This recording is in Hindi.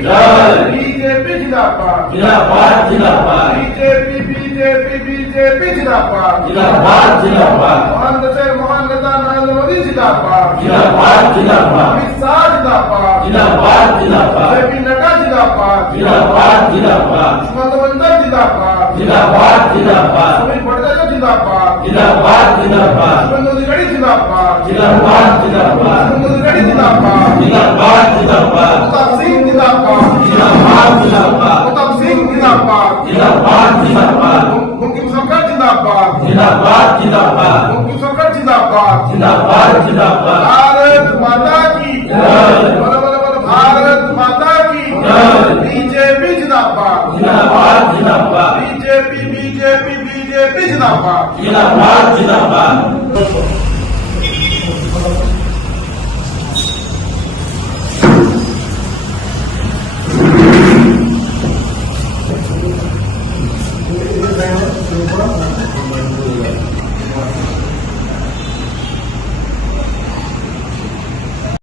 बीजेपी जिंदाबाद जिंदाबाद जिंदाबाद बीजेपी बीजेपी बीजेपी जिंदाबाद जिंदाबाद जिंदाबाद महान से महान नेता नरेंद्र मोदी जिंदाबाद जिंदाबाद जिंदाबाद अमित शाह जिंदाबाद जिंदाबाद जिंदाबाद जेपी नड्डा जिंदाबाद जिंदाबाद जिंदाबाद सुमंत मंडल जिंदाबाद जिंदाबाद जिंदाबाद सुनील भट्टाचार्य जिंदाबाद जिंदाबाद जिंदाबाद शुभेंदु अधिकारी जिंदाबाद जिंदाबाद जिंदाबाद शुभेंदु अधिकारी जिंदाबाद जिंदाबाद जिंदाबाद प्रताप सिंह जिंदाबाद जिंदाबाद जिंदाबाद प्रताप सिंह जिंदाबाद जिंदाबाद जिंदाबाद मुकिम सरकार जिंदाबाद जिंदाबाद जिंदाबाद मुकिम सरकार जिंदाबाद जिंदाबाद जिंदाबाद भारत माता की जय। भारत माता की बीजेपी जिंदाबाद जिंदाबाद जिंदाबाद बीजेपी बीजेपी बीजेपी जिंदाबाद जिंदाबाद जिंदाबाद